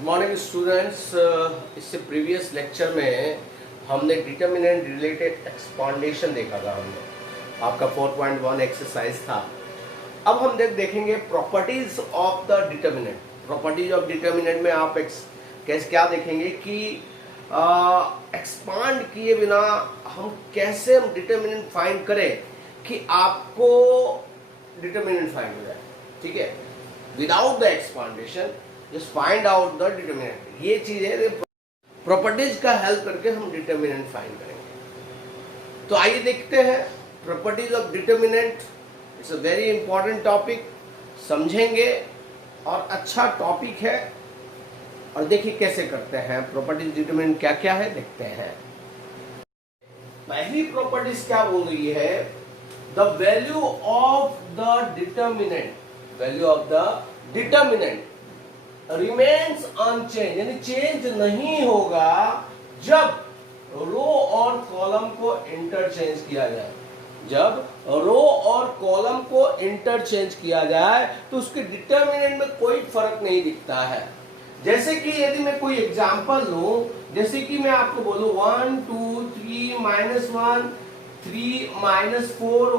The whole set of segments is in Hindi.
Good morning students. इससे प्रीवियस लेक्चर में हमने डिटर्मिनेंट रिलेटेड एक्सपांडेशन देखा था। हमने आपका 4.1 एक्सरसाइज था। अब हम देखेंगे properties of the determinant. Properties of determinant में आप कैसे क्या देखेंगे कि एक्सपांड किए बिना हम कैसे डिटर्मिनेंट फाइंड करें कि आपको डिटर्मिनेंट फाइंड हो जाए। ठीक है, without the expansion just find out the determinant. ये चीज है, प्रॉपर्टीज का हेल्प करके हम डिटर्मिनेंट फाइंड करेंगे। तो आइए देखते हैं properties of determinant. It's a very important topic, समझेंगे और अच्छा टॉपिक है। और देखिए कैसे करते हैं। प्रॉपर्टीज डिटर्मिनेंट क्या क्या है देखते हैं। पहली प्रॉपर्टीज क्या बोल रही है, the value of the determinant, value of the determinant remains unchange, यानी चेंज नहीं होगा जब रो और कॉलम को इंटरचेंज किया जाए। जब रो और कॉलम को इंटरचेंज किया जाए तो उसके डिटर्मिनेंट में कोई फर्क नहीं दिखता है। जैसे कि यदि मैं कोई एग्जांपल लूं, जैसे कि मैं आपको बोलूं 1 2 3 -1 3 -4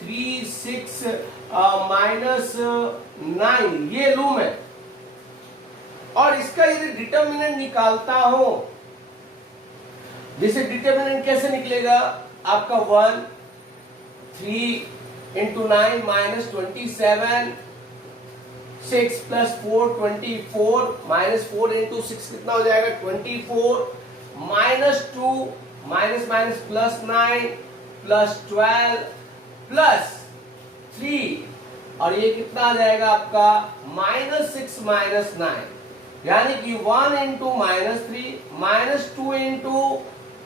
3 6 -9 ये लूं मैं, और इसका यदि डिटर्मिनेंट निकालता हो, जैसे डिटर्मिनेंट कैसे निकलेगा आपका 1 3 × 9 -27 6 + 4 24 -4 × 6 कितना हो जाएगा 24 -2 +9 +12 +3 और ये कितना आ जाएगा आपका -6 -9, यानी कि 1 × -3 -2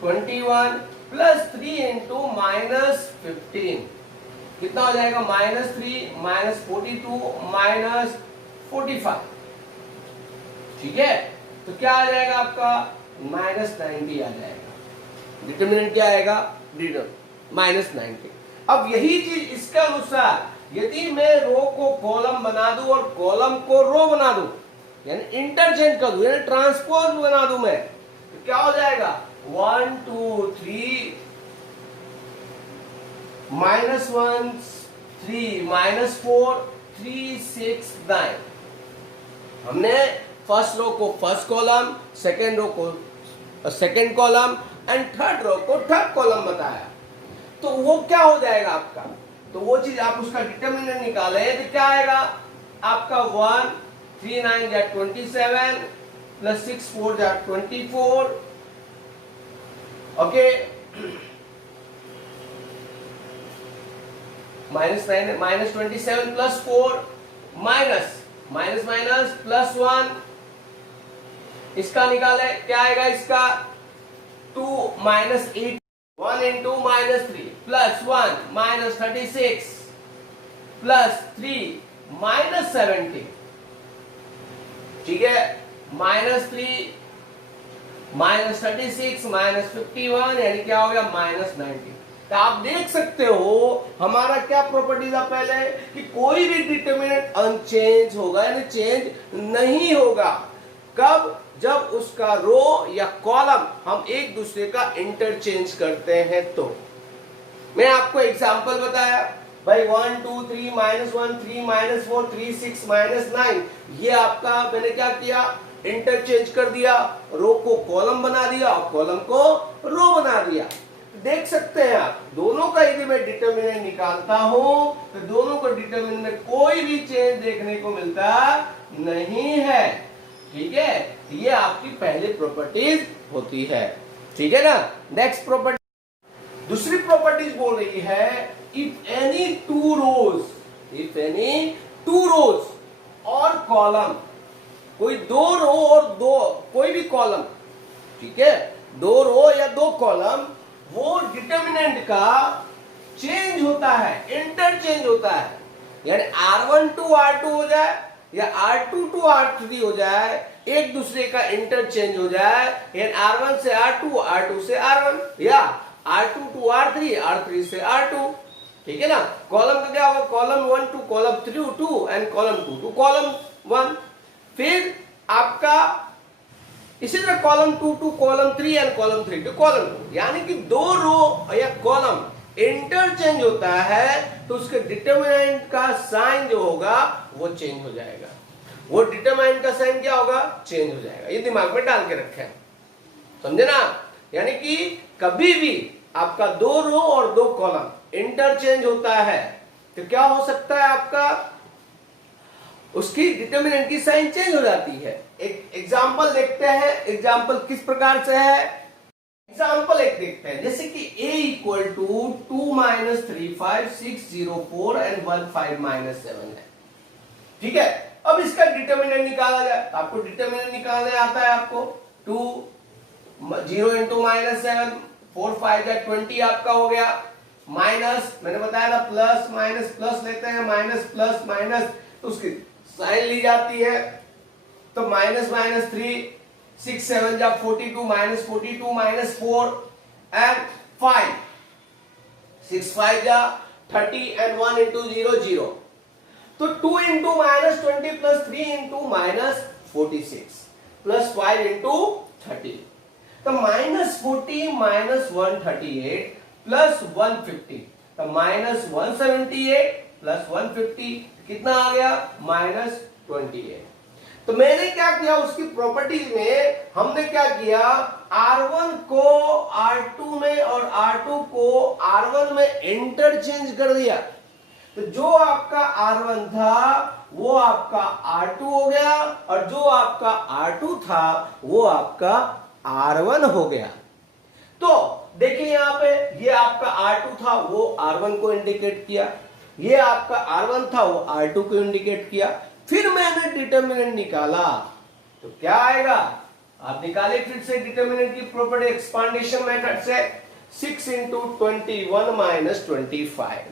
× 21 +3 × -15 कितना हो जाएगा -3 -42 -45। ठीक है, तो क्या आ जाएगा आपका -90 आ जाएगा। डिटर्मिनेंट क्या आएगा, -90। अब यही चीज इसके अनुसार यदि मैं रो को कॉलम बना दूं और कॉलम को रो बना दूं, यानी इंटरचेंज कर दूं, यानी ट्रांसपोज बना दूं मैं, तो क्या हो जाएगा 1 2 3 -1 3 -4 3 6 9। हमने फर्स्ट रो को फर्स्ट कॉलम, सेकेंड रो को second column and third row को थर्ड कॉलम बताया। तो वो क्या हो जाएगा आपका, तो वो चीज आप उसका डिटर्मिनेंट निकाले तो क्या आएगा आपका 1 3 9 = 27 +6 4 = 24। ओके, -9 -27 +4 -1 इसका निकाले क्या आएगा, इसका 2 -8 1 × -3 +1 -36 +3 -70। ठीक है, -3 -36 -51 यानी क्या हो गया -90। तो आप देख सकते हो हमारा क्या प्रॉपर्टी था पहले कि कोई भी डिटर्मिनेंट अनचेंज होगा, यानी चेंज नहीं होगा। कब, जब उसका रो या कॉलम हम एक दूसरे का इंटरचेंज करते हैं। तो मैं आपको एग्जांपल बताया भाई 1 2 3 -1 3 -4 3 6 -9, ये आपका मैंने क्या किया, इंटरचेंज कर दिया, रो को कॉलम बना दिया और कॉलम को रो बना दिया। देख सकते हैं आप, दोनों का यदि मैं डिटर्मिनेंट निकालता हूं तो दोनों को डिटर्मिनेंट में कोई भी चेंज देखने को मिलता नहीं है। ठीक है, ये आपकी पहली प्रॉपर्टीज होती है। ठीक है ना। नेक्स्ट प्रॉपर्टी, दूसरी प्रॉपर्टीज बोल रही है इफ एनी टू रोज और कॉलम, कोई दो रो और दो कोई भी कॉलम, ठीक है, दो रो या दो कॉलम, वो डिटर्मिनेंट का चेंज होता है, इंटरचेंज होता है, यानी R1 to R2 हो जाए या R2 to R3 हो जाए, एक दूसरे का इंटरचेंज हो जाए, यानी R1 से R2 R2 से R1 या R2 to R3 R3 से R2। ठीक है ना। कॉलम का क्या होगा, column 1 to column 2 and column 2 to column 1। फिर आपका इसी तरह column 2 to column 3 and column 3 to column 2, यानी कि दो रो या कॉलम इंटरचेंज होता है तो उसके डिटरमिनेंट का साइन जो होगा वो चेंज हो जाएगा। वो डिटरमिनेंट का साइन क्या होगा? चेंज हो जाएगा। ये दिमाग में डाल के रखें, समझे ना? यानी कि कभी भी आपका दो रो और दो कॉलम इंटरचेंज होता है तो क्या हो सकता है? आपका उसकी डिटरमिनेंट की साइन चेंज हो जाती है। एक एग्जांपल देखते हैं। एग्जांपल किस प्रकार से है? एग्जांपल एक देखते हैं, जैसे कि a equal to 2 minus 3 5 6 0 4 and 1 5 minus 7 है। ठीक है, अब इसका डिटरमिनेंट निकाला जाए तो आपको डिटरमिनेंट निकालने आता है। आपको 2 0 इंटू माइनस 7 4 5 या 20 आपका हो गया। माइनस मैंने बताया था प्लस माइनस प्लस लेते हैं, माइनस प्लस माइनस तो उसकी साइन ली जाती है। तो माइनस माइनस 3 6 7 जा 42 माइनस 42 माइनस 4 एंड 5 6 5 जा 30 एंड 1 इंटू 0 0। तो 2 into minus 20 plus 3 into minus 46 plus 5 into 30। तो माइनस 40 माइनस 138 प्लस 150 तो माइनस 178 प्लस 150 कितना आ गया? माइनस 28। तो मैंने क्या किया, उसकी प्रॉपर्टीज में हमने क्या किया, R1 को R2 में और R2 को R1 में इंटरचेंज कर दिया। तो जो आपका R1 था वो आपका R2 हो गया और जो आपका R2 था वो आपका R1 हो गया। तो देखिए यहां पे ये आपका R2 था वो R1 को इंडिकेट किया, ये आपका R1 था वो R2 को इंडिकेट किया। फिर मैंने डिटरमिनेंट निकाला तो क्या आएगा? आप निकाले फिर से डिटरमिनेंट की प्रॉपर्टी एक्सपांडेशन मेथड से। 6 into 21 minus 25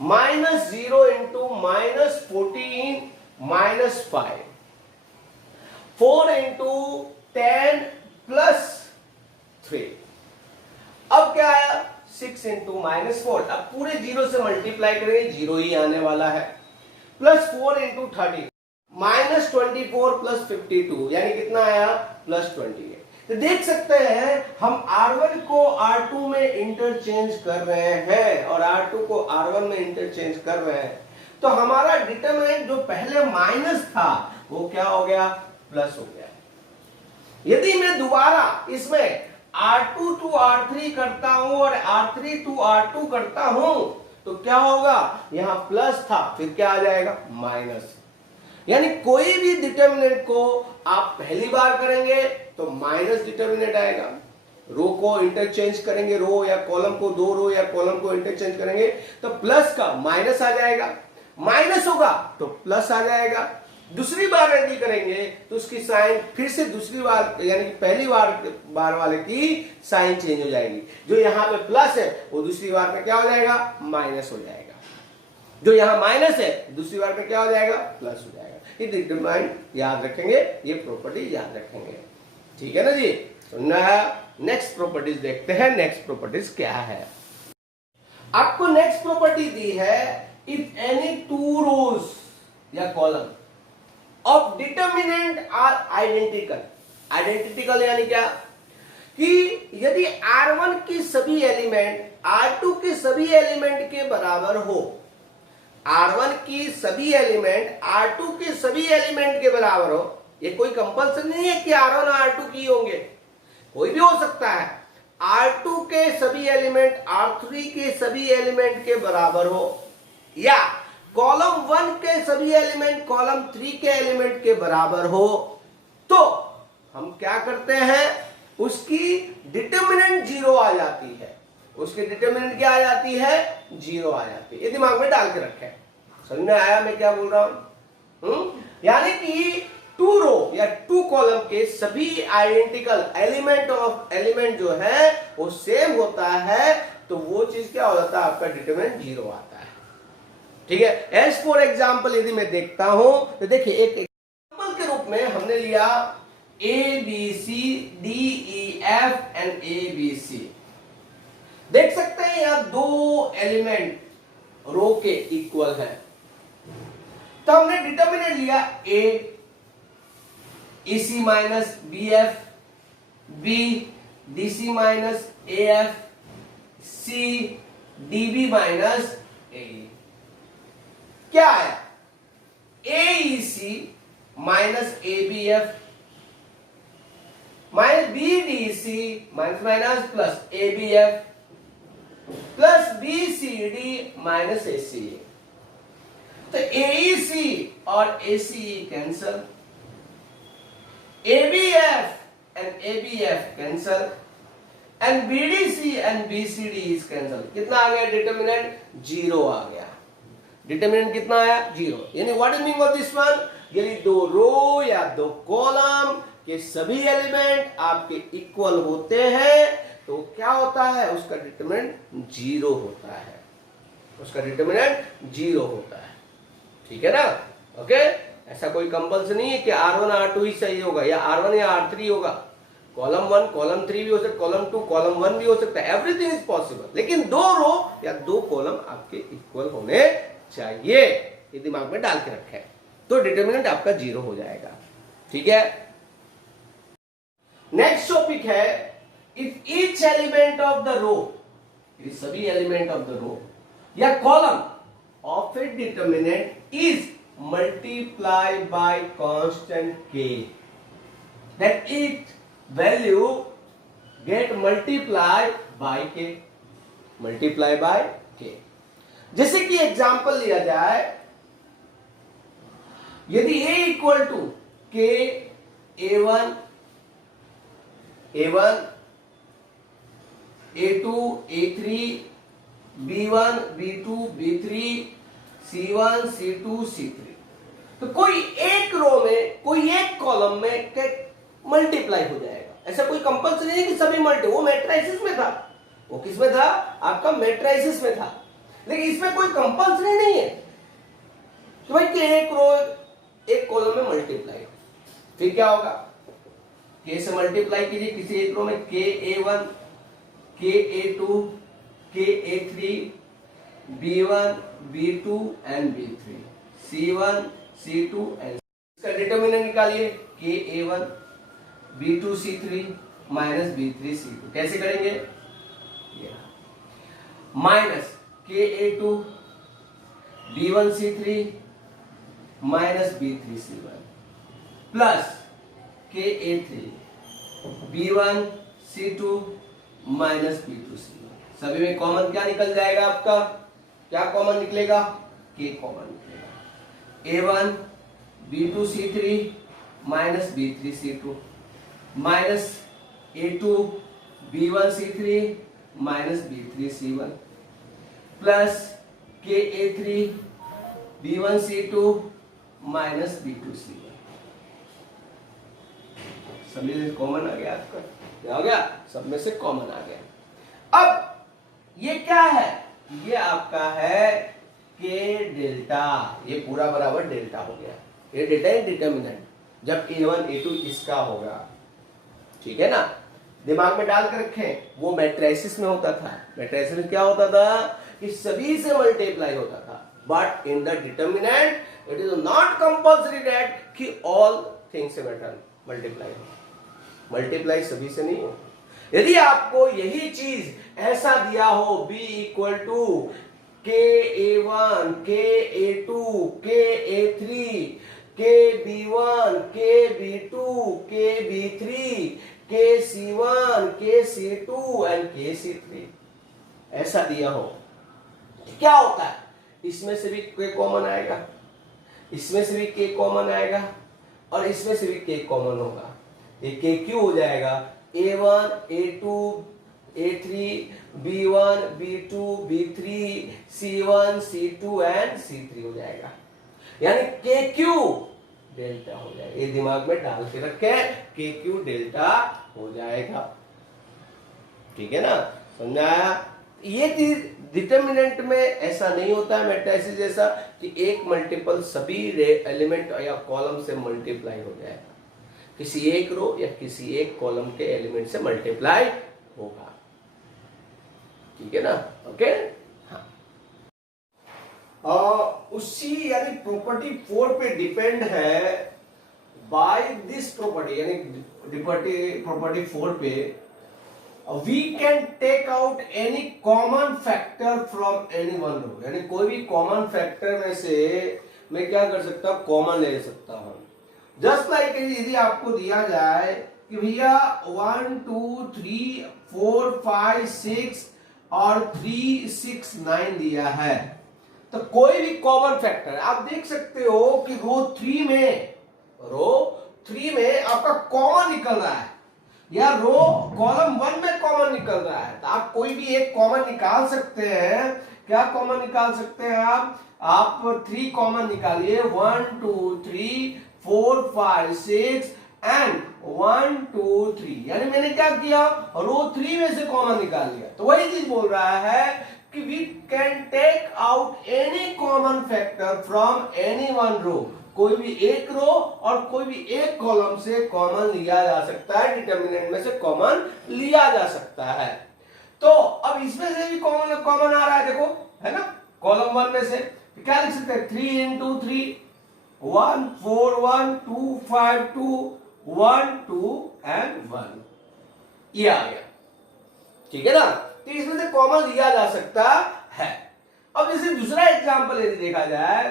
minus 0 into minus 14 minus 5 4 into 10 plus 3। अब क्या आया? 6 इंटू माइनस 4। अब पूरे जीरो से मल्टीप्लाई करेंगे, जीरो ही आने वाला है। प्लस 4 इंटू 30 माइनस 24 प्लस 52 यानी कितना आया? प्लस 28। तो देख सकते हैं हम R1 को R2 में इंटरचेंज कर रहे हैं और R2 को R1 में इंटरचेंज कर रहे हैं। तो हमारा डिटरमिनेंट जो पहले माइनस था वो क्या हो गया? प्लस हो गया। यदि मैं दोबारा इसमें R2 टू R3 करता हूं और R3 टू R2 करता हूं तो क्या होगा? यहां प्लस था फिर क्या आ जाएगा? माइनस। यानी कोई भी डिटरमिनेंट को आप पहली बार करेंगे तो माइनस डिटरमिनेंट आएगा। रो को इंटरचेंज करेंगे, रो या कॉलम को, दो रो या कॉलम को इंटरचेंज करेंगे तो प्लस का माइनस आ जाएगा, माइनस होगा तो प्लस आ जाएगा। दूसरी बार यदि करेंगे तो उसकी साइन फिर से दूसरी बार यानी कि पहली बार वाले की साइन चेंज हो जाएगी। जो यहां पे प्लस है वो दूसरी बार में क्या हो जाएगा? माइनस हो जाएगा। जो यहां माइनस है दूसरी बार में क्या हो जाएगा? प्लस हो जाएगा। ये डिटरमिनेंट याद रखेंगे, ये प्रॉपर्टी याद रखेंगे। ठीक है ना जी? नेक्स्ट प्रॉपर्टीज देखते हैं। नेक्स्ट प्रॉपर्टीज क्या है? आपको नेक्स्ट प्रॉपर्टी दी है, इफ एनी टू रोज या column of determinant are identical. Identical यानी क्या? कि यदि R1 की सभी एलिमेंट R2 के सभी एलिमेंट के बराबर हो, R1 की सभी एलिमेंट R2 के सभी एलिमेंट के बराबर हो। ये कोई कंपल्सन नहीं है कि R1 और R2 की होंगे, कोई भी हो सकता है। R2 के सभी एलिमेंट R3 के सभी एलिमेंट के बराबर हो या कॉलम 1 के सभी एलिमेंट कॉलम 3 के एलिमेंट के बराबर हो, तो हम क्या करते हैं? उसकी डिटरमिनेंट जीरो आ जाती है। उसकी डिटरमिनेंट क्या आ जाती है? जीरो आ जाती है। ये दिमाग में डाल के रखें। समझ में आया मैं क्या बोल रहा हूं? यानी कि टू रो या टू कॉलम के सभी आइडेंटिकल एलिमेंट जो है वो सेम होता है तो वो चीज क्या हो जाता है? आपका डिटरमिनेंट जीरो आता है। ठीक है? एज फॉर एग्जाम्पल यदि मैं देखता हूं तो देखिए एक एग्जाम्पल के रूप में हमने लिया ABC DEF एंड ABC। देख सकते हैं यहां दो एलिमेंट रो के इक्वल है तो हमने डिटरमिनेंट लिया A EC minus BF, B DC minus AF, C DB minus AE। क्या है? AEC minus ABF minus BDC minus minus plus ABF plus BCD minus ACE। तो AEC और ACE cancel, ABF and ABF cancel, and BDC and BCD is cancel. कितना आ गया डिटर्मिनेंट? 0 आ गया। डिटर्मिनेंट कितना आया? 0। यानी what is meaning of this one? यदि दो रो या दो कॉलम के सभी एलिमेंट आपके इक्वल होते हैं तो क्या होता है? उसका डिटर्मिनेंट 0 होता है। उसका डिटर्मिनेंट 0 होता है। ठीक है ना? ओके, ऐसा कोई कंपल्सन नहीं है कि R1 R2 ही सही होगा या R1 या R3 होगा। कॉलम 1 कॉलम 3 भी हो सकता है, कॉलम 2 कॉलम 1 भी हो सकता है। एवरीथिंग इज पॉसिबल, लेकिन दो रो या दो कॉलम आपके इक्वल होने चाहिए। ये दिमाग में डाल के रखें तो डिटर्मिनेंट आपका 0 हो जाएगा। ठीक है। नेक्स्ट टॉपिक है, if each element of the row, ये सभी एलिमेंट ऑफ द रो या column of a determinant is multiply by constant k, that its value get multiply by k, multiply by k। जैसे कि एग्जांपल लिया जाए, यदि a equal to k a1 a2 a3 b1 b2 b3 c1 c2 c3, तो कोई एक रो में कोई एक कॉलम में मल्टीप्लाई हो जाएगा। ऐसा कोई कंपल्सरी नहीं कि सभी मल्टी, वो मैट्रिसेस में था। वो किस में था? आपका मैट्रिसेस में था। लेकिन इसमें कोई कंपल्सरी नहीं है कि भाई कि एक रो एक कॉलम में मल्टीप्लाई हो। फिर क्या होगा? k से मल्टीप्लाई कीजिए किसी एक रो में, k a1 k a2 k a3 b1 b2 and b3 c1 c2 and इसका डिटर्मिनेंट निकालिए, k a1 b2 c3 minus b3 c2। कैसे करेंगे? Minus k a2 b1 c3 minus b3 c1 plus k a3 b1 c2 minus b2 c1। सभी में कॉमन क्या निकल जाएगा आपका? क्या कॉमन निकलेगा? k कॉमन निकलेगा। a1 b2 c3 minus b3 c2 minus a2 b1 c3 minus b3 c1 plus k a3 b1 c2 minus b2 c1। सभी में कॉमन आ गया आपका। क्या हो गया? सब में से कॉमन आ गया। अब ये क्या है? ये आपका है k डेल्टा। ये पूरा बराबर डेल्टा हो गया। ये डेल्टा है डिटर्मिनेंट जब a1 a2 इसका होगा। ठीक है ना? दिमाग में डाल कर रखें, वो मैट्रिसेस में होता था। मैट्रिसेस में क्या होता था कि सभी से मल्टीप्लाई होता था, but in the determinant it is not compulsory that कि ऑल थिंग्स से मल्टीप्लाई हो। मल्टीप्लाई सभी से नहीं हो। यदि आपको यही चीज ऐसा दिया हो b equal to k a1 k a2 k a3 k b1 k b2 k b3 k c1 k c2 and k c3 ऐसा दिया हो, क्या होता है? इसमें से भी k कॉमन आएगा, इसमें से भी k कॉमन आएगा और इसमें से भी k कॉमन होगा। ये k क्यों हो जाएगा? a1 a2 a3 b1 b2 b3 c1 c2 and c3 हो जाएगा। यानी k क्यू डेल्टा हो जाएगा। ये दिमाग में डाल के रखें, k क्यू डेल्टा हो जाएगा। ठीक है ना? समझ आया? ये चीज डिटर्मिनेंट में ऐसा नहीं होता है मैट्रिसेस जैसा कि एक मल्टीपल सभी एलिमेंट या कॉलम से मल्टीप्लाई हो जाएगा। किसी एक रो या किसी एक कॉलम के एलिमेंट से मल्टीप्लाई होगा। ठीक है ना? ओके। हाँ, उसी यानी प्रॉपर्टी 4 पे डिपेंड है बाय दिस प्रॉपर्टी यानी प्रॉपर्टी 4 पे we can take out any common factor from any one row, यानी कोई भी कॉमन फैक्टर में से मैं क्या कर सकता हूं, कॉमन ले सकता हूं। जस्ट लाइक यदि आपको दिया जाए कि भैया 1 2 3 4 5 6 और 3 6 9 दिया है, तो कोई भी कॉमन फैक्टर आप देख सकते हो कि रो 3 में आपका कॉमन निकल रहा है या रो कॉलम 1 में कॉमन निकल रहा है, तो आप कोई भी एक कॉमन निकाल सकते हैं। क्या कॉमन निकाल सकते हैं आप 3 कॉमन निकालिए, 1 2 3 4 5 6 एंड 1 2 3, यानी मैंने क्या किया, रो 3 में से कॉमन निकाल लिया। तो वही चीज बोल रहा है कि we can take out any common factor from any one row, कोई भी एक रो और कोई भी एक कॉलम से कॉमन लिया जा सकता है, डिटर्मिनेंट में से कॉमन लिया जा सकता है। तो अब इसमें से भी कॉमन आ रहा है, देखो है ना, कॉलम 1 में से क्या लिख सकते हैं, 3 into 3 1 4 1 2 5 2 1 2 and 1, ये आ गया, ठीक है ना। तो इसमें से कॉमन लिया जा सकता है। अब जैसे दूसरा एग्जांपल यदि देखा जाए,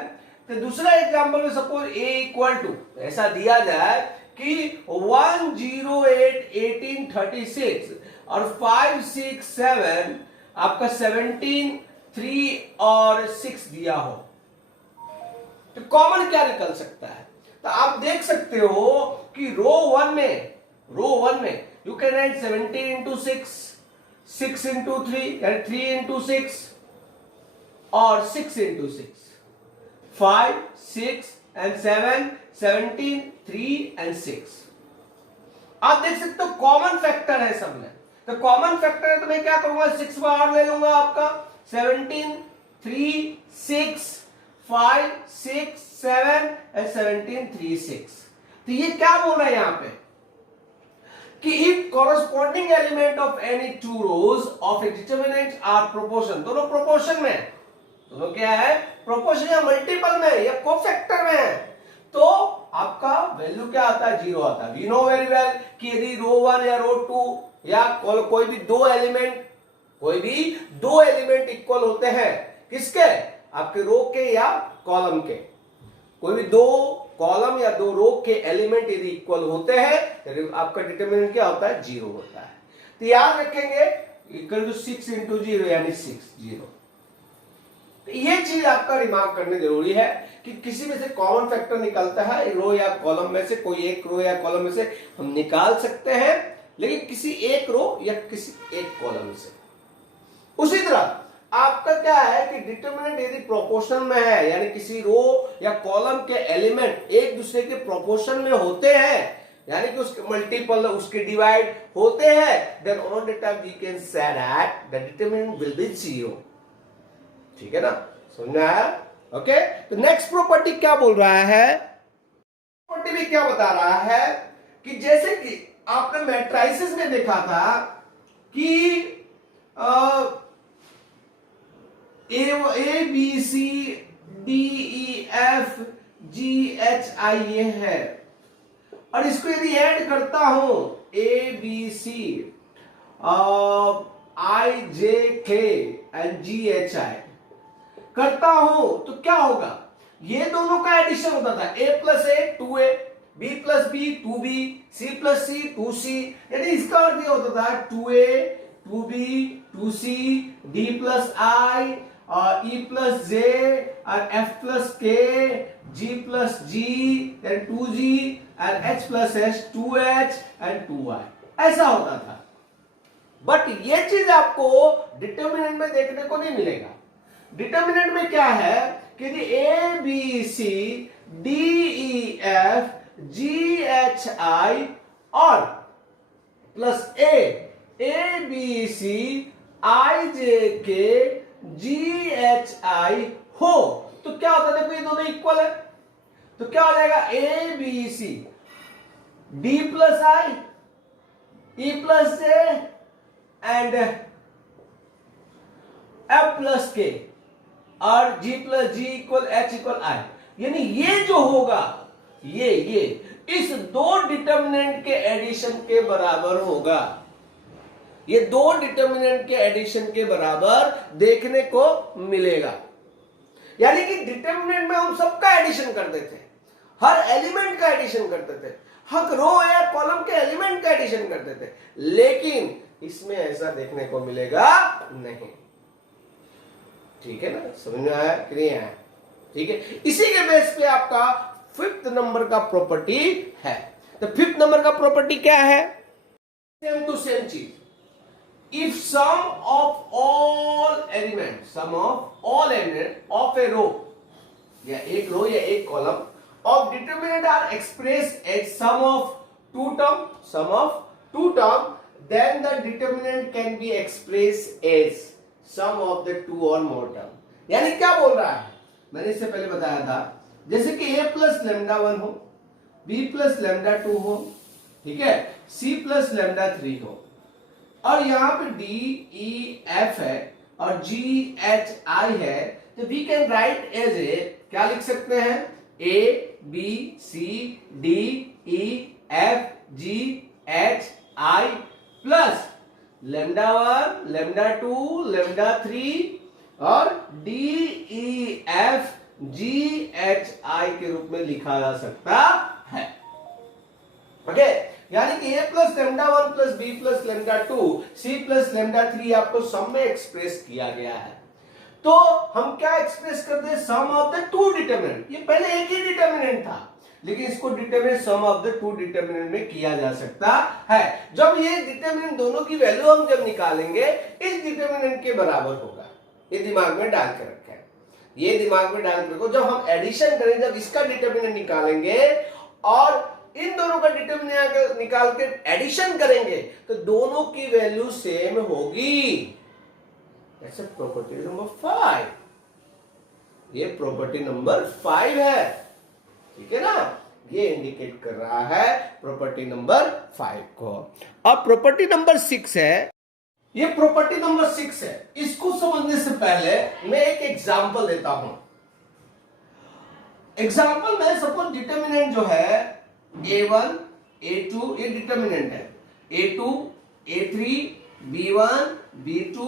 तो दूसरा एग्जांपल में सपोज a इक्वल टू ऐसा दिया जाए कि 1 0 8 18 36 और 5 6 7 आपका 17 3 और 6 दिया हो, तो कॉमन क्या निकल सकता है। तो आप देख सकते हो कि रो 1 में you can write 17 into 6 6 into 3 यानी 3 into 6 और 6 into 6 5 6 and 7 17 3 and 6, आप देख सकते हो कॉमन फैक्टर है सब में। तो कॉमन फैक्टर है तो मैं क्या करूंगा, 6 बार ले लूंगा आपका 17 3 6 5 6 7 and 17 3 6। तो ये क्या बोल रहा है यहां पे कि if corresponding element of any two rows of a determinant are proportion, दोनों प्रोपोर्शन में, दोनों क्या है, प्रोपोर्शन या मल्टीपल में या कोफैक्टर में है, तो आपका वैल्यू क्या आता है, 0 आता है। वी नो वेरी वेल कि यदि रो 1 या रो 2 या कोई भी दो एलिमेंट इक्वल होते हैं, किसके, आपके रो के या कॉलम के, कोई भी दो कॉलम या दो रो के एलिमेंट यदि इक्वल होते हैं तो आपका डिटरमिनेंट क्या होता है, 0 होता है। तो याद रखेंगे इक्वल टू 6 into 0 यानी 6 0। ये चीज आपका रिमार्क करने जरूरी है कि किसी में से कॉमन फैक्टर निकलता है, रो या कॉलम में से कोई एक रो या कॉलम में से हम निकाल सकते हैं, लेकिन किसी एक रो या किसी एक कॉलम से। उसी तरह आपका क्या है कि डिटरमिनेंट यदि प्रोपोर्शन में है, यानी किसी रो या कॉलम के एलिमेंट एक दूसरे के प्रोपोर्शन में होते हैं, यानी कि उसके मल्टीपल उसके डिवाइड होते हैं, then on the time we can say that the determinant will be 0, ठीक है ना, समझना है। ओके, तो नेक्स्ट प्रॉपर्टी क्या बोल रहा है, प्रॉपर्टी में क्या बता रहा है कि जैसे कि आपने मैट्रिसेस में देखा था कि A B C D E F G H I ये है, और इसको यदि ऐड करता हूं ए बी सी आई जे के एंड जी एच आई करता हूं, तो क्या होगा, ये दोनों का एडिशन होता था, a plus A 2a, b plus B 2b, c plus C 2c, यानी इसका अर्थ ये होता था 2a 2b 2c d plus i e plus j और f plus k g plus g then 2g and h plus h 2h and 2y, ऐसा होता था। बट ये चीज आपको डिटरमिनेंट में देखने को नहीं मिलेगा। डिटरमिनेंट में क्या है कि A B C D E F G H I और प्लस ए बी सी आई जे के जी एच आई हो, तो क्या होता है, देखो ये दोनों इक्वल है, तो क्या हो जाएगा, A B C D plus I E plus J and F plus K और g plus G equal H equal I, यानी ये जो होगा ये इस दो डिटर्मिनेंट के एडिशन के बराबर होगा। ये दो डिटर्मिनेंट के एडिशन के बराबर देखने को मिलेगा। यानी कि डिटर्मिनेंट में हम सबका एडिशन करते थे, हर एलिमेंट का एडिशन करते थे, हर रो या कॉलम के एलिमेंट का एडिशन करते थे, लेकिन इसमें ऐसा देखने को मिलेगा नहीं। ठीक है ना, समझ में आया कि नहीं आया? ठीक है, इसी के बेस पे आपका फिफ्थ नंबर का प्रॉपर्टी है। तो फिफ्थ नंबर का प्रॉपर्टी क्या है? सेम टू सेम चीज, if sum of all elements of a row या एक रो या एक column of determinant are expressed as sum of two term, then the determinant can be expressed as sum of the two or more term। यानी क्या बोल रहा है, मैंने इससे पहले बताया था, जैसे कि a प्लस लैम्डा 1 हो, b प्लस लैम्डा 2 हो, ठीक है, c प्लस लैम्डा 3 हो, और यहां पे D, E, F है और G, H, I है, तो we can write as A, क्या लिख सकते हैं, A, B, C, D, E, F, G, H, I plus lambda 1, lambda 2, lambda 3 और D, E, F, G, H, I के रूप में लिखा जा सकता है। ओके, यानी कि a plus lambda 1 plus b plus lambda 2 c plus lambda 3 आपको सम में एक्सप्रेस किया गया है। तो हम क्या एक्सप्रेस करते हैं, sum of the two determinant. ये पहले एक ही डिटर्मिनेंट था, लेकिन इसको determinant sum of the two determinant में किया जा सकता है। जब ये डिटर्मिनेंट दोनों की वैल्यू हम जब निकालेंगे, इस डिटर्मिनेंट के बराबर होगा। ये दिमाग में डाल के रखें, ये दिमाग में डाल के रखो। जब हम एडिशन करेंगे, जब इसका डिटर्मिनेंट निकालेंगे और इन दोनों का डिटर्मिनेंट निकाल के एडिशन करेंगे, तो दोनों की वैल्यू सेम होगी। ऐसे प्रॉपर्टी नंबर 5, ये प्रॉपर्टी नंबर 5 है, ठीक है ना, ये इंडिकेट कर रहा है प्रॉपर्टी नंबर 5 को। अब प्रॉपर्टी नंबर 6 है, ये प्रॉपर्टी नंबर 6 है। इसको समझने से पहले मैं एक एग्जांपल देता हूं। एग्जांपल में सपोज डिटर्मिनेंट जो है A1, A2, ये डिटर्मिनेंट है, A2, A3, B1, B2,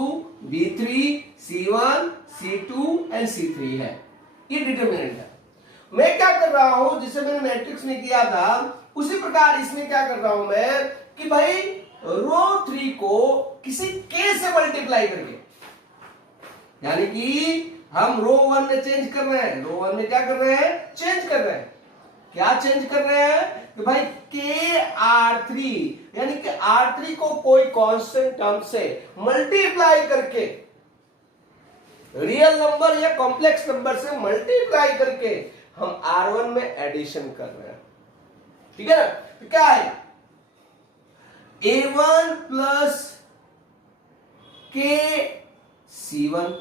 B3, C1, C2 and C3 है, ये डिटर्मिनेंट है। मैं क्या कर रहा हूं, जिसे मैंने मैट्रिक्स में किया था, उसी प्रकार इसमें क्या कर रहा हूं मैं कि भाई रो 3 को किसी k से मल्टीप्लाई करके, यानी कि हम रो 1 में चेंज कर रहे हैं, रो 1 में क्या कर रहे हैं, चेंज कर रहे हैं। क्या चेंज कर रहे हैं कि भाई के R3, यानी कि R3 को कोई कांस्टेंट टर्म से मल्टीप्लाई करके, रियल नंबर या कॉम्प्लेक्स नंबर से मल्टीप्लाई करके हम R1 में एडिशन कर रहे हैं। ठीक है ना, तो क्या है, A1 प्लस के C1,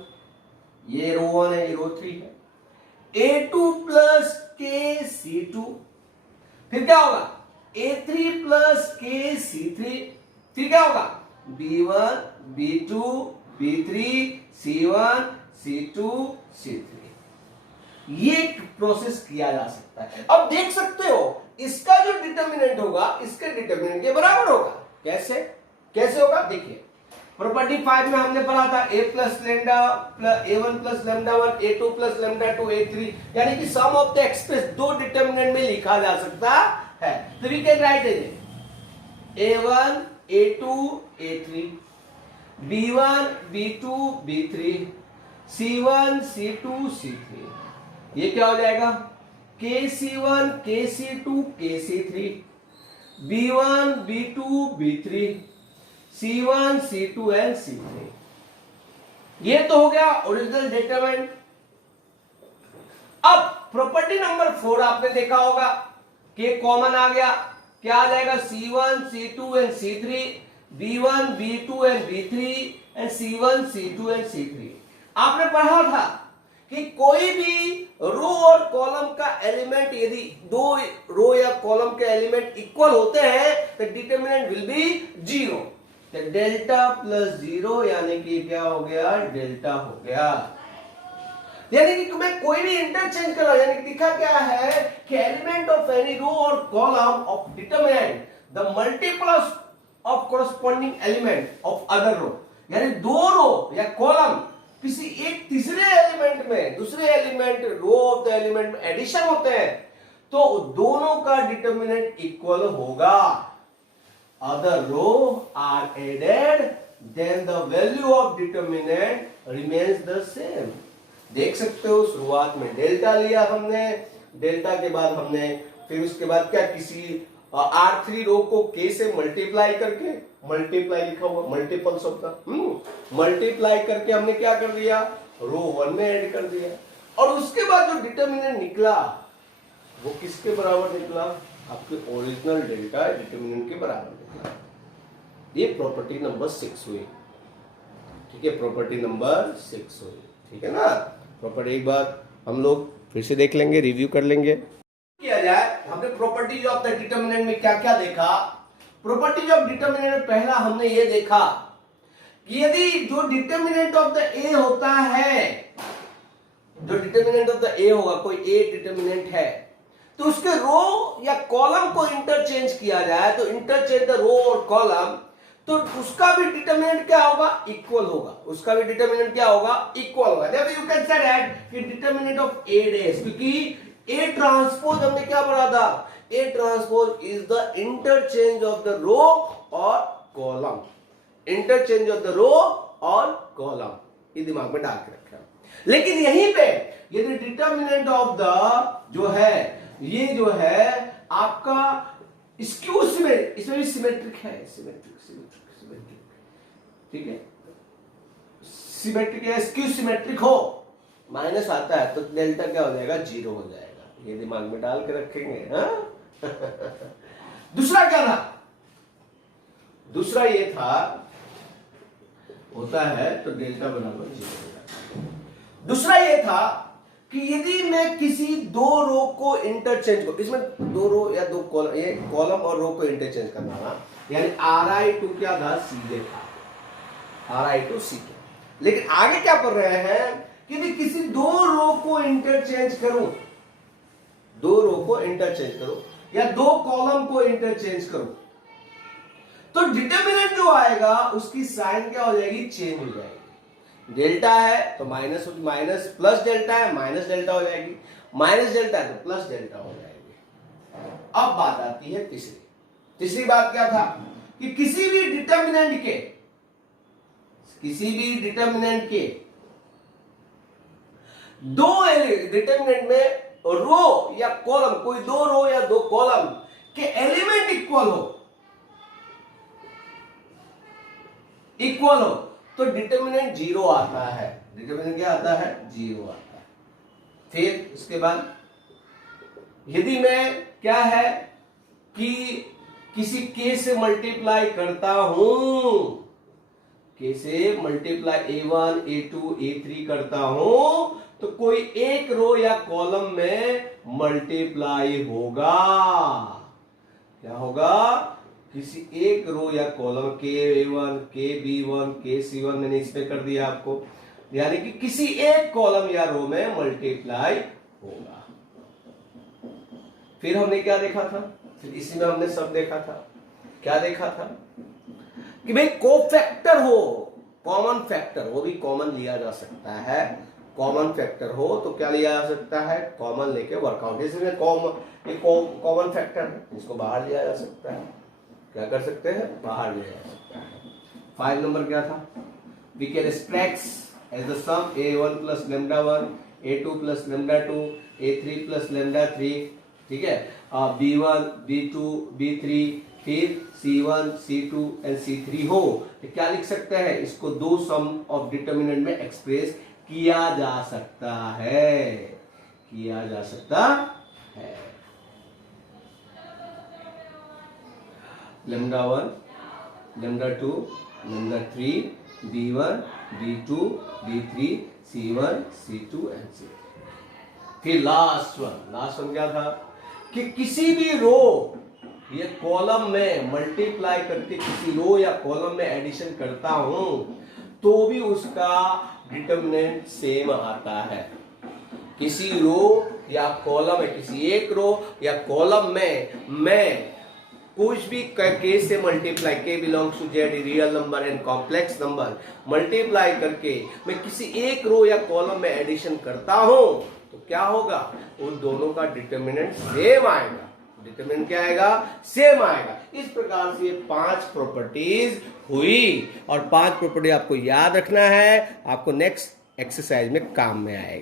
ये रो 1 है, ये रो 3 है, A2 प्लस के C2, फिर क्या होगा A3 प्लस के C3, फिर क्या होगा B1, B2, B3, C1, C2, C3। ये प्रोसेस किया जा सकता है। अब देख सकते हो इसका जो डिटर्मिनेंट होगा इसके डिटर्मिनेंट के बराबर होगा। कैसे कैसे होगा, देखिए प्रॉपर्टी 5 में हमने पढ़ा था a plus lambda A1 plus lambda 1, A2 plus lambda 2, A3, यानी कि सम ऑफ द एक्सप्रेस दो डिटर्मिनेंट में लिखा जा सकता है। तो we can right it A1, A2, A3, B1, B2, B3, C1, C2, C3। ये क्या हो जाएगा, KC1, KC2, KC3, B1, B2, B3, C1, C2 and C3। ये तो हो गया ओरिजिनल डिटरमिनेंट। अब प्रॉपर्टी नंबर 4 आपने देखा होगा कि कॉमन आ गया, क्या आ जाएगा, C1, C2 and C3, B1, B2 and B3 and C1, C2 and C3। आपने पढ़ा था कि कोई भी रो और कॉलम का एलिमेंट, यदि दो रो या कॉलम के एलिमेंट इक्वल होते हैं तो डिटरमिनेंट विल बी 0। तो डेल्टा प्लस 0 यानी कि क्या हो गया, डेल्टा हो गया। यानी कि मैं कोई भी इंटरचेंज कर रहा हूं, यानी कि लिखा क्या है कि एलिमेंट ऑफ एनी रो और column of determinant the multiples of corresponding element of other row, यानी दो रो या कॉलम किसी एक तीसरे एलिमेंट में दूसरे element row of the element में एडिशन होते हैं तो दोनों का डिटरमिनेंट इक्वल होगा। Other row are added then the value of determinant remains the same. देख सकते हो शुरुआत में डेल्टा लिया हमने, डेल्टा के बाद हमने फिर उसके बाद क्या किसी R3 रो को K से मल्टीप्लाई करके, मल्टीप्लाई लिखा हुआ मल्टीपल्स ऑफ द मल्टीप्लाई करके हमने क्या कर दिया रो 1 में ऐड कर दिया, और उसके बाद जो डिटरमिनेंट निकला वो किसके बराबर निकला, आपके ओरिजिनल डेल्टा डिटरमिनेंट के बराबर निकला। ये प्रॉपर्टी नंबर 6 हुई, ठीक है, प्रॉपर्टी नंबर 6 हुई, ठीक है ना। प्रॉपर्टी एक बार हम लोग फिर से देख लेंगे, रिव्यू कर लेंगे। किया जाए, हमने प्रॉपर्टीज ऑफ द डिटरमिनेंट में क्या क्या देखा। प्रॉपर्टीज ऑफ डिटरमिनेंट में पहला हमने ये देखा कि यदि जो डिटरमिनेंट ऑफ द ए होता है, जो डिटरमिनेंट ऑफ द ए होगा, कोई ए डिटरमिनेंट है, तो उसके रो या कॉलम को इंटरचेंज किया जाए, तो इंटरचेंज द रो और कॉलम, तो उसका भी डिटरमिनेंट क्या होगा, इक्वल होगा, उसका भी डिटरमिनेंट क्या होगा, इक्वल होगा। यू कैन से दैट कि डिटरमिनेंट ऑफ ए डेज, क्योंकि ए ट्रांसपोज हमने क्या पढ़ा था, A transpose is the interchange of the row और column, interchange of the row और कॉलम, ये दिमाग में डाल के रखा। लेकिन यहीं पे यदि डिटरमिनेंट ऑफ द जो है, ये जो है आपका स्क्यू सिमेट्रिक, इसमें भी सिमेट्रिक है, सिमेट्रिक सिमेट्रिक सिमेट्रिक, ठीक है, सिमेट्रिक है, स्क्यू सिमेट्रिक हो, माइनस आता है तो डेल्टा क्या हो जाएगा, 0 हो जाएगा। ये दिमाग में डाल के रखेंगे, हाँ? दूसरा क्या था, दूसरा ये था होता है तो डेल्टा बराबर 0। दूसरा ये था कि यदि मैं किसी दो रो को इंटरचेंज को, इसमें दो रो या दो कॉलम, ये कॉलम और रो को इंटरचेंज करना था, यानी Ri2 क्या था, सीधे था, Ri2 सीधे। लेकिन आगे क्या पढ़ रहे हैं कि यदि किसी दो रो को इंटरचेंज करूं, दो रो को इंटरचेंज करो या दो कॉलम को इंटरचेंज करो, तो डिटरमिनेंट जो आएगा उसकी साइन क्या हो जाएगी, चेंज हो जाएगी। डेल्टा है तो माइनस प्लस डेल्टा है, माइनस डेल्टा हो जाएगी, माइनस डेल्टा है तो प्लस डेल्टा हो जाएगी। अब बात आती है तीसरी बात क्या था कि किसी भी डिटरमिनेंट के दो डिटरमिनेंट में रो या कॉलम, कोई दो रो या दो कॉलम के एलिमेंट इक्वल हो तो डिटरमिनेंट 0 आता है। डिटरमिनेंट क्या आता है, 0 आता है। फिर उसके बाद यदि मैं क्या है कि किसी k से मल्टीप्लाई करता हूं, k से मल्टीप्लाई a1 a2 a3 करता हूं, तो कोई एक रो या कॉलम में मल्टीप्लाई होगा। क्या होगा, किसी एक रो या कॉलम k1 kb1 kc1 मैंने इसमें कर दिया आपको, यानी कि किसी एक कॉलम या रो में मल्टीप्लाई होगा। फिर हमने क्या देखा था, फिर इसी में हमने सब देखा था, क्या देखा था कि भाई कोफैक्टर हो, कॉमन फैक्टर, वो भी कॉमन लिया जा सकता है। कॉमन फैक्टर हो तो क्या लिया जा सकता है, कॉमन लेके वर्कआउट। इसमें कॉमन फैक्टर है, इसको बाहर लिया जा सकता है। क्या कर सकते हैं, बाहर लिया जा सकता है। 5 नंबर क्या था, we can express as the sum a1 plus λ1 a2 plus λ2 a3 plus λ3, ठीक है, b1 b2 b3 फिर c1 c2 एंड c3 हो तो क्या लिख सकते हैं, इसको दो सम ऑफ डिटरमिनेंट में एक्सप्रेस किया जा सकता है, किया जा सकता है। λ1 λ2 λ3 b1 b2 b3 c1 c2 and c3। फिर लास्ट वन क्या था कि किसी भी रो ये कॉलम में मल्टीप्लाई करके किसी रो या कॉलम में एडिशन करता हूं तो भी उसका डिटरमिनेंट सेम आता है। किसी रो या कॉलम में, किसी एक रो या कॉलम में मैं कुछ भी केस से multiply, K belongs to Z, real number and complex number multiply करके मैं किसी एक रो या कॉलम में एडिशन करता हूं तो क्या होगा, उन दोनों का डिटर्मिनेंट सेम आएगा। डिटर्मिनेंट क्या आएगा, सेम आएगा। इस प्रकार से ये 5 प्रॉपर्टीज हुई और 5 प्रॉपर्टी आपको याद रखना है, आपको नेक्स्ट एक्सरसाइज में काम में आएगा।